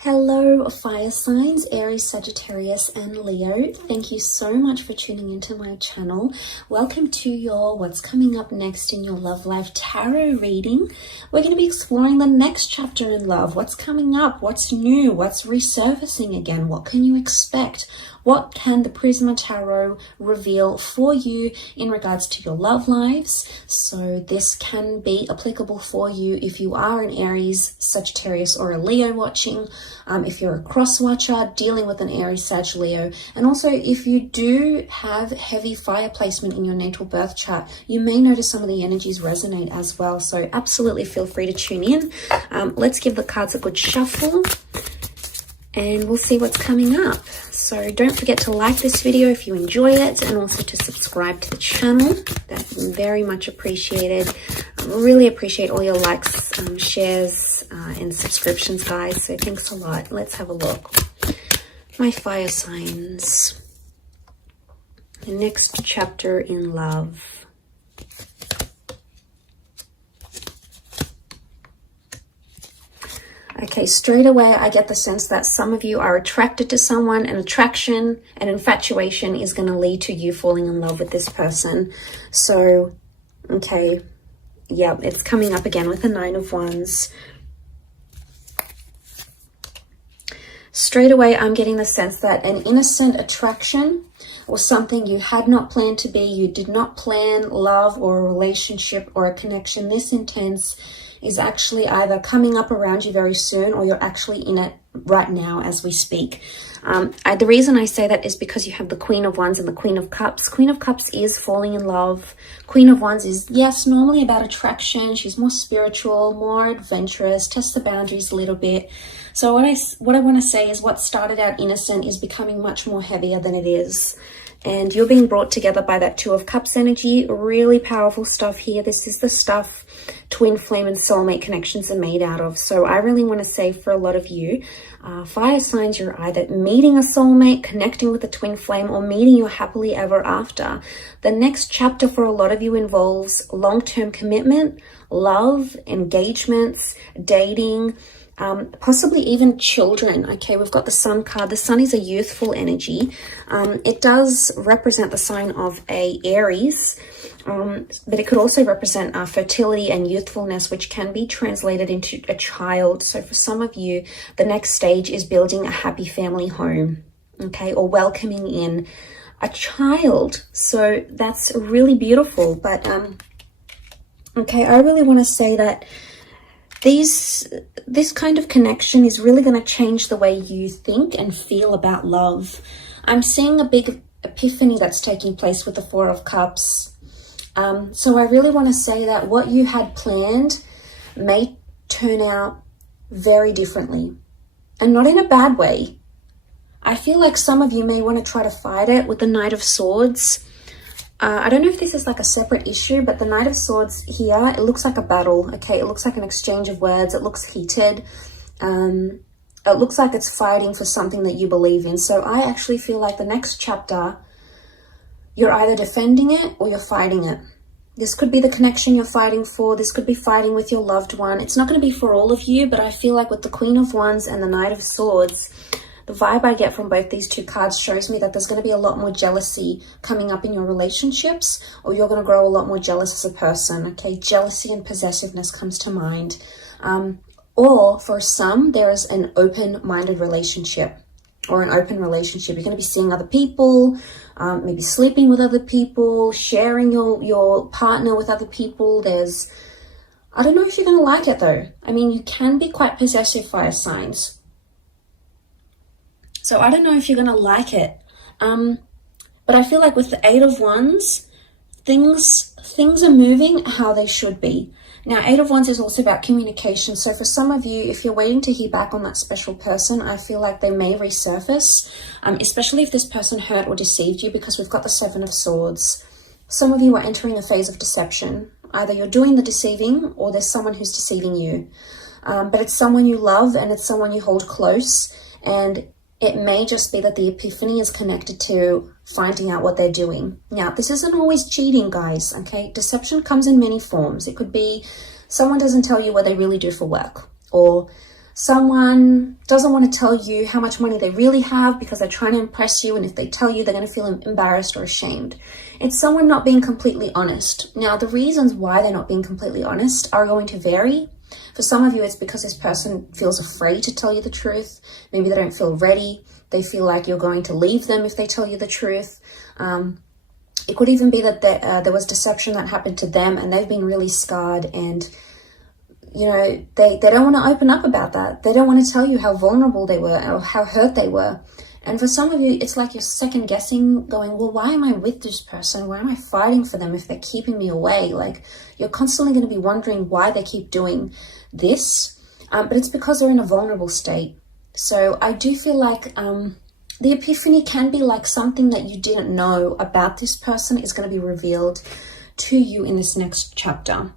Hello, fire signs, Aries, Sagittarius, and Leo. Thank you so much for tuning into my channel. Welcome to your What's Coming Up Next in Your Love Life Tarot reading. We're going to be exploring the next chapter in love. What's coming up? What's new? What's resurfacing again? What can you expect? What can the Prisma Tarot reveal for you in regards to your love lives? So this can be applicable for you if you are an Aries, Sagittarius, or a Leo watching. If you're a cross watcher dealing with an Aries, Sag, Leo. And also if you do have heavy fire placement in your natal birth chart, you may notice some of the energies resonate as well. So absolutely feel free to tune in. Let's give the cards a good shuffle and we'll see what's coming up. So don't forget to like this video if you enjoy it, and also to subscribe to the channel. That's very much appreciated. I really appreciate all your likes, shares, and subscriptions, guys. So thanks a lot. Let's have a look. My fire signs. The next chapter in love. Okay, straight away I get the sense that some of you are attracted to someone, and attraction and infatuation is going to lead to you falling in love with this person. So, okay, yeah, it's coming up again with the Nine of Wands. Straight away I'm getting the sense that an innocent attraction or something you had not planned to be, you did not plan love or a relationship or a connection this intense, is actually either coming up around you very soon, or you're actually in it right now as we speak. The reason I say that is because you have the Queen of Wands and the Queen of Cups. Queen of Cups is falling in love. Queen of Wands is, yes, normally about attraction. She's more spiritual, more adventurous, tests the boundaries a little bit. So what I want to say is what started out innocent is becoming much more heavier than it is. And you're being brought together by that Two of Cups energy. Really powerful stuff here. This is the stuff twin flame and soulmate connections are made out of. So I really want to say for a lot of you, fire signs, you're either meeting a soulmate, connecting with a twin flame, or meeting your happily ever after. The next chapter for a lot of you involves long-term commitment, love, engagements, dating, possibly even children. Okay, we've got the Sun card. The Sun is a youthful energy. It does represent the sign of a Aries, but it could also represent fertility and youthfulness, which can be translated into a child. So for some of you, the next stage is building a happy family home, okay, or welcoming in a child. So that's really beautiful. But okay, I really want to say that this kind of connection is really going to change the way you think and feel about love. I'm seeing a big epiphany that's taking place with the Four of Cups. So I really want to say that what you had planned may turn out very differently, and not in a bad way. I feel like some of you may want to try to fight it with the Knight of Swords. I don't know if this is like a separate issue, but the Knight of Swords here, it looks like a battle, okay? It looks like an exchange of words. It looks heated. It looks like it's fighting for something that you believe in. So I actually feel like the next chapter, you're either defending it or you're fighting it. This could be the connection you're fighting for. This could be fighting with your loved one. It's not going to be for all of you, but I feel like with the Queen of Wands and the Knight of Swords, the vibe I get from both these two cards shows me that there's going to be a lot more jealousy coming up in your relationships, or you're going to grow a lot more jealous as a person, okay? Jealousy and possessiveness comes to mind. Or for some, there is an open-minded relationship or an open relationship. You're going to be seeing other people, maybe sleeping with other people, sharing your partner with other people. I don't know if you're going to like it though. I mean, you can be quite possessive, fire signs. So I don't know if you're going to like it. But I feel like with the Eight of Wands, things are moving how they should be. Now, Eight of Wands is also about communication. So for some of you, if you're waiting to hear back on that special person, I feel like they may resurface, especially if this person hurt or deceived you, because we've got the Seven of Swords. Some of you are entering a phase of deception. Either you're doing the deceiving or there's someone who's deceiving you. But it's someone you love and it's someone you hold close, and it may just be that the epiphany is connected to finding out what they're doing. Now, this isn't always cheating, guys, okay? Deception comes in many forms. It could be someone doesn't tell you what they really do for work, or Someone doesn't want to tell you how much money they really have because they're trying to impress you, and if they tell you, they're going to feel embarrassed or ashamed. It's someone not being completely honest. Now, the reasons why they're not being completely honest are going to vary. For some of you, it's because this person feels afraid to tell you the truth. Maybe they don't feel ready. They feel like you're going to leave them if they tell you the truth. It could even be that there was deception that happened to them and they've been really scarred, and you know, they don't want to open up about that. They don't want to tell you how vulnerable they were or how hurt they were. And for some of you, it's like you're second guessing, going, well, why am I with this person? Why am I fighting for them if they're keeping me away? Like, you're constantly going to be wondering why they keep doing this. But it's because they're in a vulnerable state. So I do feel like the epiphany can be like something that you didn't know about this person is going to be revealed to you in this next chapter.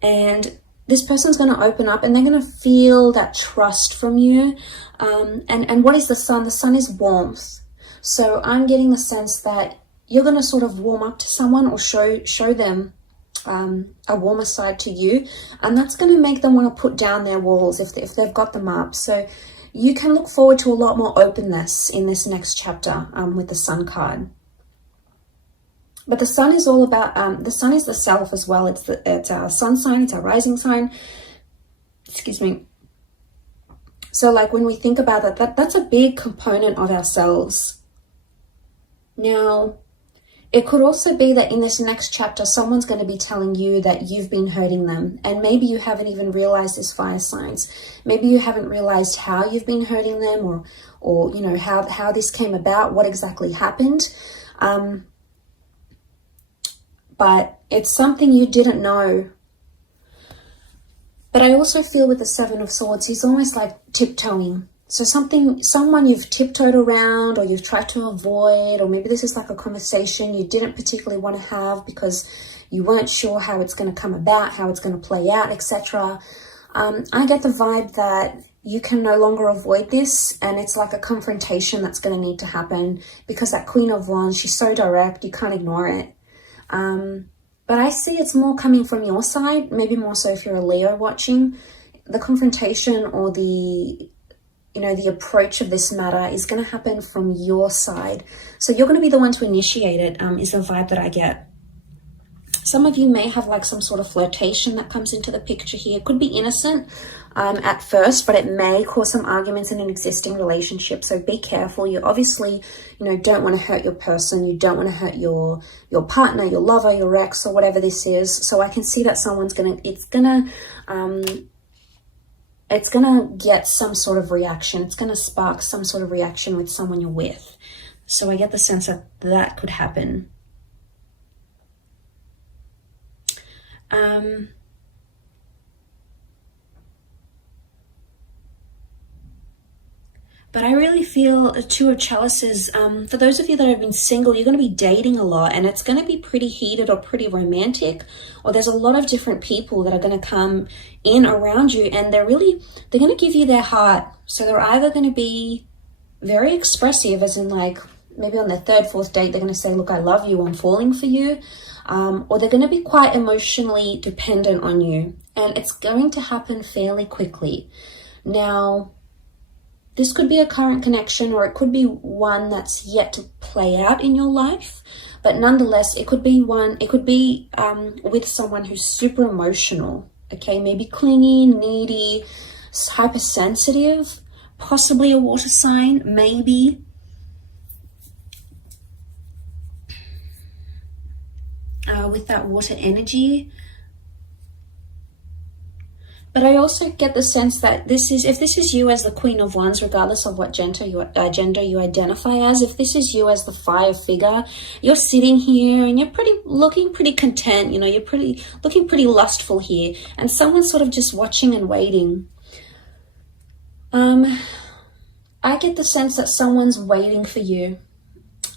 And this person's going to open up and they're going to feel that trust from you. And what is the sun? The sun is warmth. So I'm getting the sense that you're going to sort of warm up to someone or show them a warmer side to you. And that's going to make them want to put down their walls if they've got them up. So you can look forward to a lot more openness in this next chapter with the sun card. But the sun is all about, the sun is the self as well. It's our sun sign, it's our rising sign. Excuse me. So like when we think about that's a big component of ourselves. Now, it could also be that in this next chapter, someone's going to be telling you that you've been hurting them. And maybe you haven't even realized this, fire signs. Maybe you haven't realized how you've been hurting them or you know, how this came about, what exactly happened. But it's something you didn't know. But I also feel with the Seven of Swords, he's almost like tiptoeing. So someone you've tiptoed around or you've tried to avoid, or maybe this is like a conversation you didn't particularly want to have because you weren't sure how it's going to come about, how it's going to play out, etc. I get the vibe that you can no longer avoid this, and it's like a confrontation that's going to need to happen because that Queen of Wands, she's so direct, you can't ignore it. But I see it's more coming from your side, maybe more so if you're a Leo watching. The confrontation or the approach of this matter is going to happen from your side. So you're going to be the one to initiate it, is the vibe that I get. Some of you may have like some sort of flirtation that comes into the picture here. It could be innocent at first, but it may cause some arguments in an existing relationship. So be careful. You obviously, don't want to hurt your person. You don't want to hurt your partner, your lover, your ex, or whatever this is. So I can see that someone's it's gonna get some sort of reaction. It's gonna spark some sort of reaction with someone you're with. So I get the sense that that could happen. But I really feel a Two of Chalices. For those of you that have been single, you're going to be dating a lot, and it's going to be pretty heated or pretty romantic, or there's a lot of different people that are going to come in around you, and they're going to give you their heart. So they're either going to be very expressive, as in like maybe on their third, fourth date, they're going to say, look, I love you, I'm falling for you. Or they're going to be quite emotionally dependent on you, and it's going to happen fairly quickly. Now, this could be a current connection, or it could be one that's yet to play out in your life, but nonetheless, it could be with someone who's super emotional, okay? Maybe clingy, needy, hypersensitive, possibly a water sign, maybe. With that water energy. But I also get the sense that if this is you as the Queen of Wands, regardless of what gender you identify as, if this is you as the fire figure, you're sitting here and you're looking pretty content, you're looking pretty lustful here, and someone's sort of just watching and waiting. I get the sense that someone's waiting for you,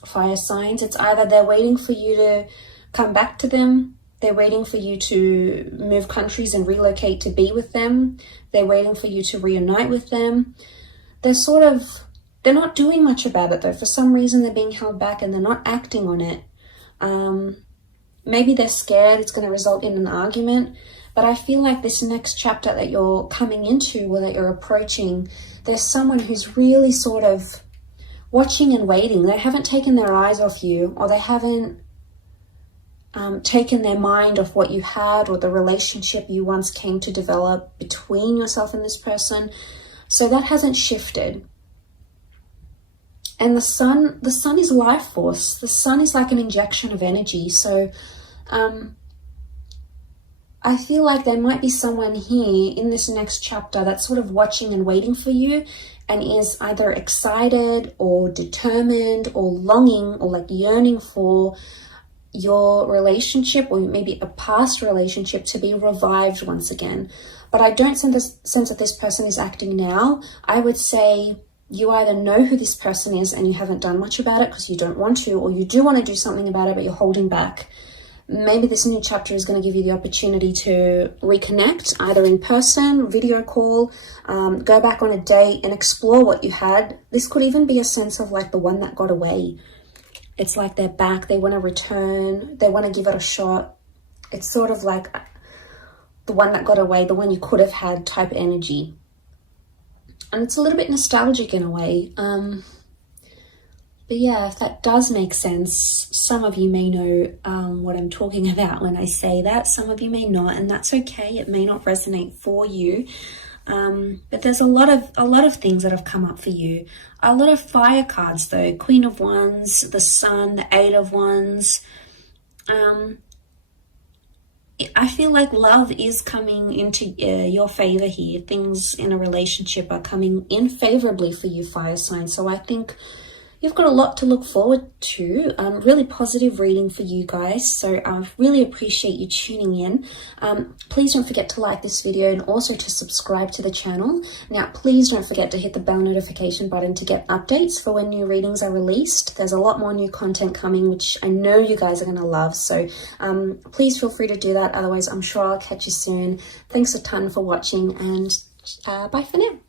fire signs. It's either they're waiting for you to come back to them, they're waiting for you to move countries and relocate to be with them, they're waiting for you to reunite with them. They're not doing much about it though. For some reason they're being held back and they're not acting on it. Maybe they're scared it's going to result in an argument, But I feel like this next chapter that you're coming into, or that you're approaching, there's someone who's really sort of watching and waiting. They haven't taken their eyes off you, or they haven't taken their mind off what you had, or the relationship you once came to develop between yourself and this person. So that hasn't shifted. And the sun is life force. The sun is like an injection of energy. So I feel like there might be someone here in this next chapter that's sort of watching and waiting for you, and is either excited or determined or longing or like yearning for your relationship, or maybe a past relationship, to be revived once again. But I don't sense that this person is acting now. I would say you either know who this person is and you haven't done much about it because you don't want to, or you do want to do something about it but you're holding back. Maybe this new chapter is going to give you the opportunity to reconnect, either in person, video call, go back on a date and explore what you had. This could even be a sense of like the one that got away. It's like they're back, they want to return, they want to give it a shot. It's sort of like the one that got away, the one you could have had type energy. And it's a little bit nostalgic in a way. But yeah, if that does make sense, some of you may know what I'm talking about when I say that. Some of you may not, and that's okay. It may not resonate for you. But there's a lot of things that have come up for you. A lot of fire cards though. Queen of Wands, the Sun, the Eight of Wands. I feel like love is coming into your favor here. Things in a relationship are coming in favorably for you, fire sign. So I think you've got a lot to look forward to. Really positive reading for you guys. So I really appreciate you tuning in. Please don't forget to like this video and also to subscribe to the channel. Now, please don't forget to hit the bell notification button to get updates for when new readings are released. There's a lot more new content coming, which I know you guys are going to love. So please feel free to do that. Otherwise, I'm sure I'll catch you soon. Thanks a ton for watching, and bye for now.